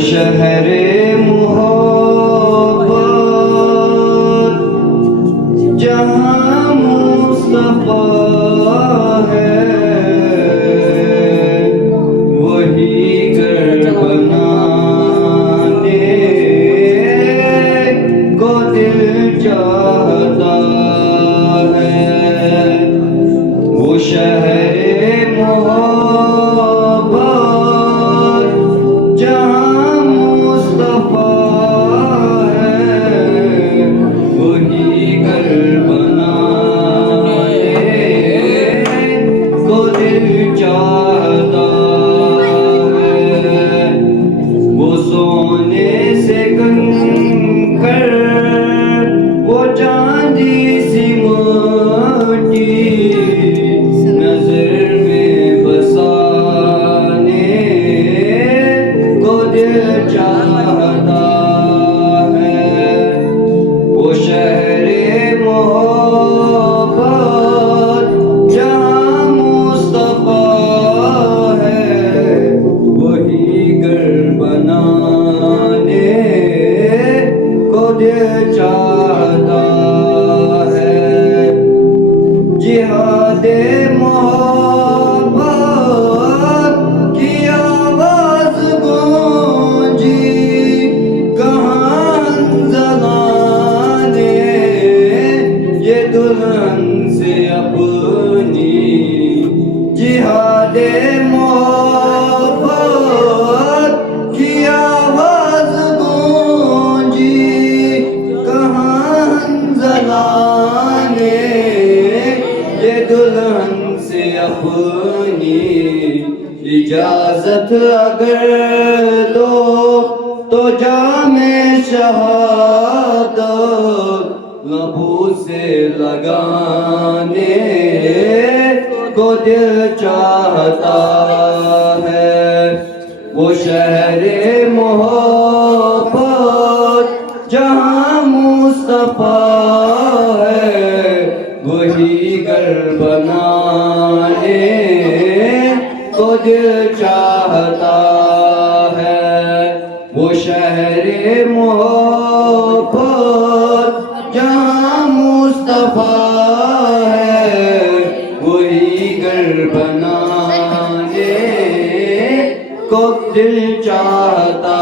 शहरे मोहब्बत जहाँ मुस्तफा है, वही घर बनाने को दिल चाहता है। वो शहरे मोहब्बत जहाँ मुस्तफा है, वही घर बनाने को दिल चाहता है। वो सोने से कंकर, वो चांदी सी माटी नजर में बसाने को दिल चाहता है। वो शहरे मोहब्बत जहाँ मुस्तफा है, वही घर बनाने को दिल चाहता है। जिहादे मोहब्बत की आवाज गूंजी, कहाँ जलाने ये दुल्हन से अपनी। जिहादे मोहब्बत की आवाज गूंजी, कहाँ जलाने ये दुल्हन से अपनी। इजाजत अगर दो तो जामे शहादत लबों से लगाने को दिल चाहता है। वो शहरे मोहब्बत जहाँ मुस्तफा है, वही घर बनाने को दिल चाहता है। वो शहरे मोहब्बत जहाँ मुस्तफा है, वही घर बनाने को दिल चाहता